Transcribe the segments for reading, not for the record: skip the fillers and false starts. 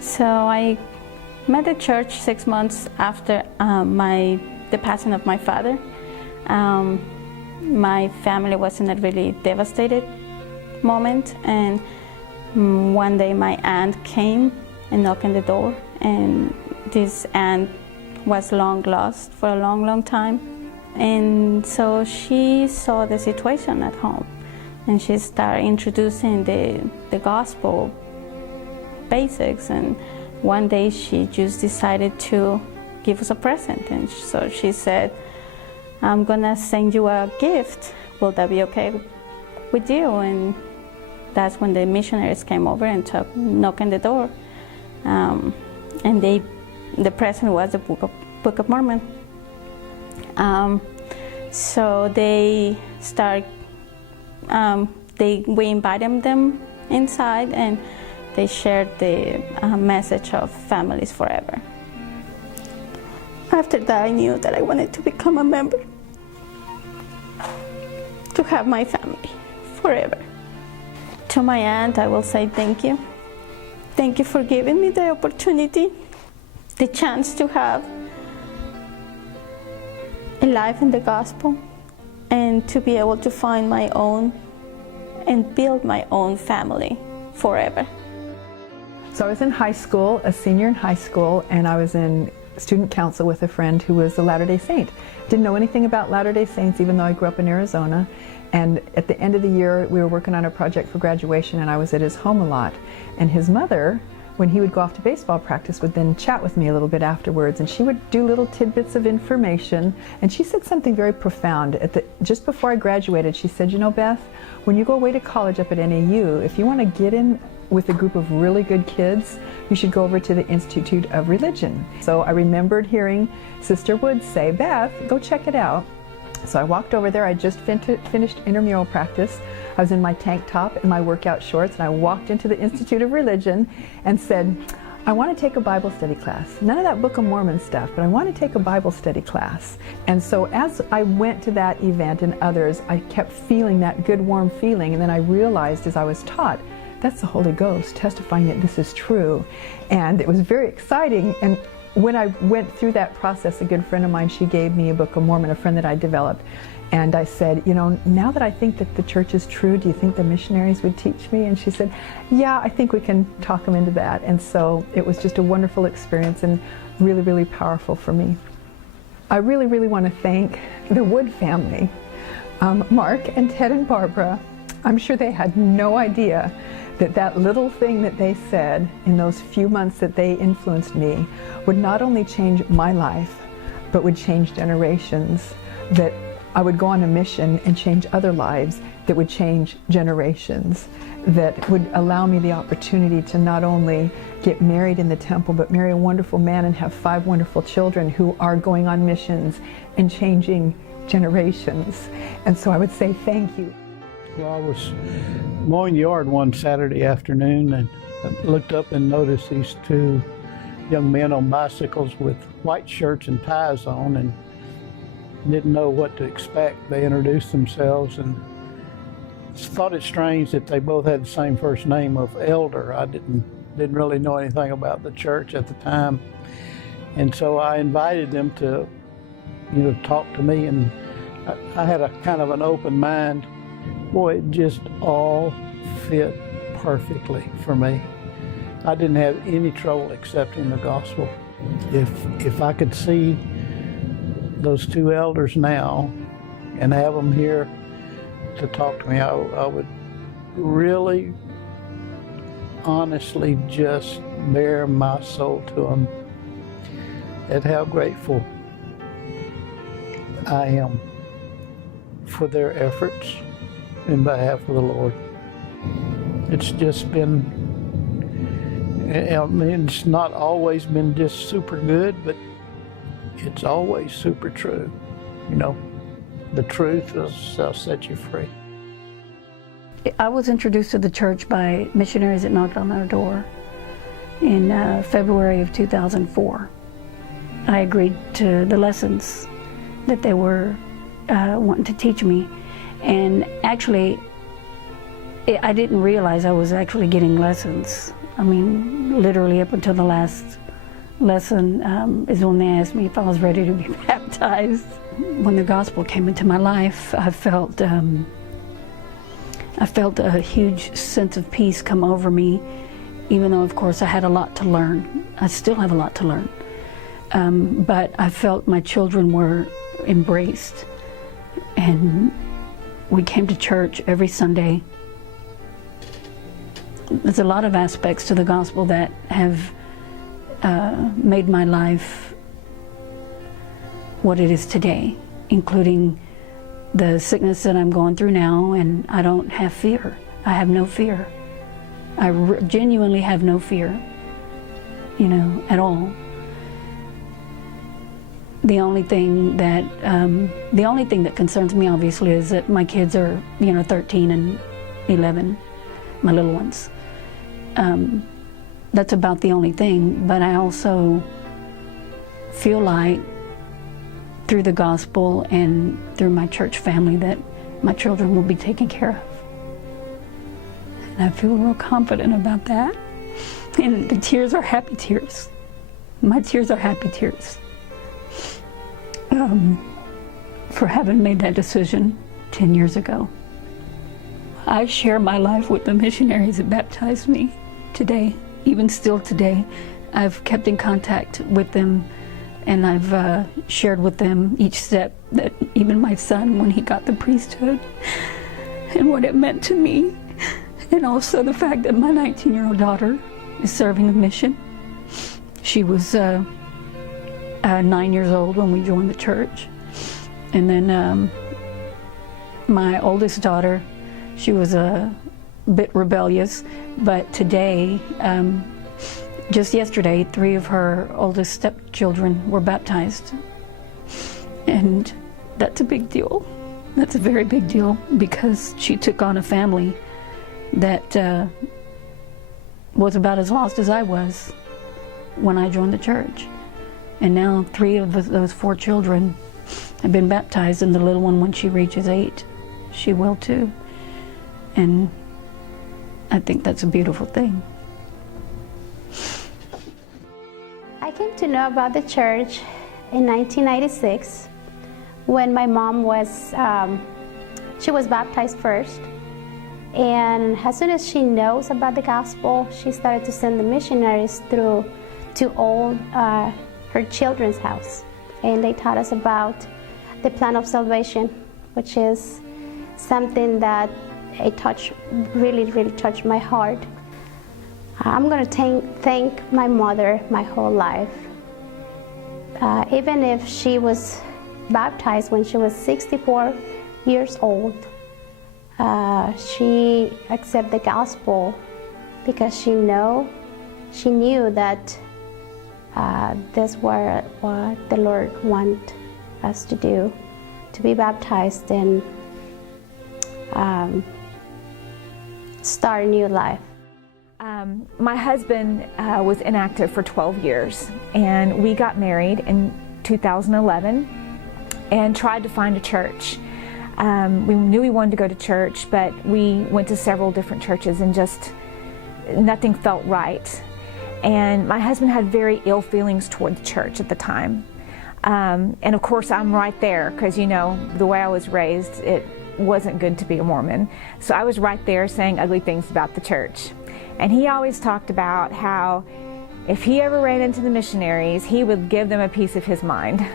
So I met the church 6 months after the passing of my father. My family was in a really devastated moment, and one day my aunt came and knocked on the door, and this aunt was long lost for a long time. And so she saw the situation at home, and she started introducing the gospel basics. And one day she just decided to give us a present, and so she said, I'm gonna send you a gift. Will that be okay with you? And that's when the missionaries came over and knocked on the door. And the present was the Book of Mormon. So we invited them inside, and they shared the message of families forever. After that, I knew that I wanted to become a member, to have my family forever. To my aunt, I will say thank you. Thank you for giving me the opportunity, the chance to have a life in the gospel, and to be able to find my own and build my own family forever. So I was in high school, a senior in high school, and I was in student council with a friend who was a Latter-day Saint. Didn't know anything about Latter-day Saints, even though I grew up in Arizona. And at the end of the year, we were working on a project for graduation, and I was at his home a lot. And his mother, when he would go off to baseball practice, would then chat with me a little bit afterwards, and she would do little tidbits of information. And she said something very profound. Just before I graduated, she said, you know, Beth, when you go away to college up at NAU, if you want to get in with a group of really good kids, you should go over to the Institute of Religion. So I remembered hearing Sister Woods say, Beth, go check it out. So I walked over there. I just finished intramural practice. I was in my tank top and my workout shorts, and I walked into the Institute of Religion and said, I want to take a Bible study class. None of that Book of Mormon stuff, but I want to take a Bible study class. And so as I went to that event and others, I kept feeling that good warm feeling, and then I realized as I was taught, that's the Holy Ghost testifying that this is true. And it was very exciting. And when I went through that process, a good friend of mine, she gave me a Book of Mormon, a friend that I developed. And I said, you know, now that I think that the church is true, do you think the missionaries would teach me? And she said, yeah, I think we can talk them into that. And so it was just a wonderful experience and really, really powerful for me. I really, really want to thank the Wood family, Mark and Ted and Barbara. I'm sure they had no idea that that little thing that they said in those few months that they influenced me would not only change my life, but would change generations, that I would go on a mission and change other lives, that would change generations, that would allow me the opportunity to not only get married in the temple, but marry a wonderful man and have 5 wonderful children who are going on missions and changing generations. And so I would say thank you. Well, I was mowing the yard one Saturday afternoon and looked up and noticed these 2 young men on bicycles with white shirts and ties on, and didn't know what to expect. They introduced themselves and thought it strange that they both had the same first name of Elder. I didn't really know anything about the church at the time, and so I invited them to, talk to me, and I had a kind of an open mind. Boy, it just all fit perfectly for me. I didn't have any trouble accepting the gospel. If I could see those 2 elders now and have them here to talk to me, I would really honestly just bare my soul to them at how grateful I am for their efforts in behalf of the Lord. It's just been, it's not always been just super good, but it's always super true. The truth will set you free. I was introduced to the church by missionaries that knocked on our door in February of 2004. I agreed to the lessons that they were wanting to teach me. And actually, I didn't realize I was actually getting lessons. I mean, literally up until the last lesson is when they asked me if I was ready to be baptized. When the gospel came into my life, I felt a huge sense of peace come over me, even though, of course, I had a lot to learn. I still have a lot to learn. But I felt my children were embraced, and we came to church every Sunday. There's a lot of aspects to the gospel that have made my life what it is today, including the sickness that I'm going through now, and I don't have fear. I have no fear. I genuinely have no fear, at all. The only thing that concerns me, obviously, is that my kids are, 13 and 11, my little ones. That's about the only thing, but I also feel like through the gospel and through my church family that my children will be taken care of. And I feel real confident about that. And the tears are happy tears. My tears are happy tears. For having made that decision 10 years ago. I share my life with the missionaries that baptized me today. Even still today, I've kept in contact with them, and I've shared with them each step, that even my son, when he got the priesthood, and what it meant to me, and also the fact that my 19-year-old daughter is serving a mission. She was 9 years old when we joined the church, and then my oldest daughter, she was a bit rebellious, but today, just yesterday, 3 of her oldest stepchildren were baptized. And that's a big deal. That's a very big deal, because she took on a family that was about as lost as I was when I joined the church. And now 3 of those 4 children have been baptized, and the little one, when she reaches 8, she will too. And I think that's a beautiful thing. I came to know about the church in 1996 when my mom was, she was baptized first. And as soon as she knows about the gospel, she started to send the missionaries through to all her children's house. And they taught us about the plan of salvation, which is something that really touched my heart. I'm going to thank my mother my whole life. Even if she was baptized when she was 64 years old, she accepted the gospel because she knew that this was what the Lord wanted us to do, to be baptized and start a new life. My husband was inactive for 12 years, and we got married in 2011 and tried to find a church. We knew we wanted to go to church, but we went to several different churches and just nothing felt right. And my husband had very ill feelings toward the church at the time. And of course I'm right there, because the way I was raised, it wasn't good to be a Mormon. So I was right there saying ugly things about the church. And he always talked about how if he ever ran into the missionaries, he would give them a piece of his mind,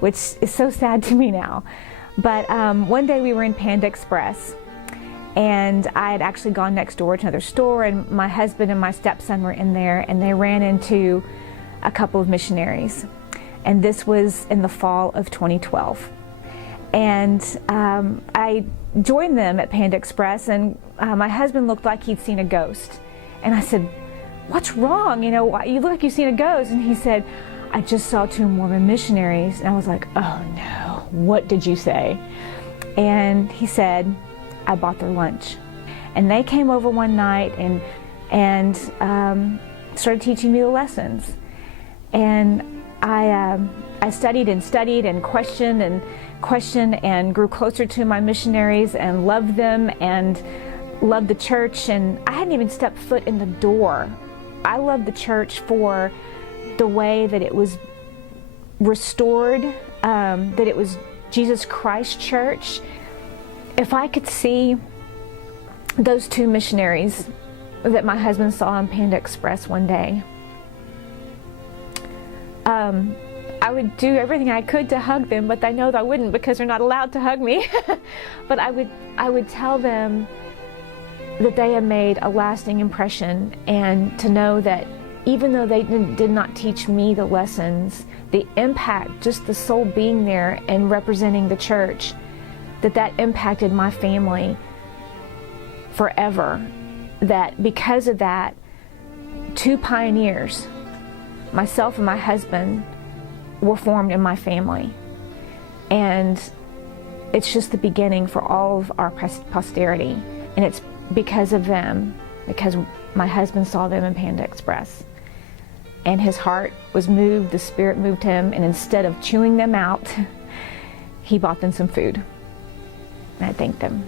which is so sad to me now. But one day we were in Panda Express, and I had actually gone next door to another store, and my husband and my stepson were in there, and they ran into a couple of missionaries. And this was in the fall of 2012. And I joined them at Panda Express, and my husband looked like he'd seen a ghost. And I said, "What's wrong? You look like you've seen a ghost." And he said, "I just saw 2 Mormon missionaries." And I was like, "Oh no, what did you say?" And he said, "I bought their lunch." And they came over one night and started teaching me the lessons. And I studied and questioned and grew closer to my missionaries and loved them, and loved the church, and I hadn't even stepped foot in the door. I loved the church for the way that it was restored, that it was Jesus Christ Church. If I could see those two missionaries that my husband saw on Panda Express one day, I would do everything I could to hug them, but I know that I wouldn't because they're not allowed to hug me. But I would tell them that they have made a lasting impression, and to know that even though they did not teach me the lessons, the impact, just the soul being there and representing the church, that impacted my family forever. That because of that, two pioneers, myself and my husband, were formed in my family. And it's just the beginning for all of our posterity. And it's because of them, because my husband saw them in Panda Express. And his heart was moved, the Spirit moved him, and instead of chewing them out, he bought them some food. And I thanked them.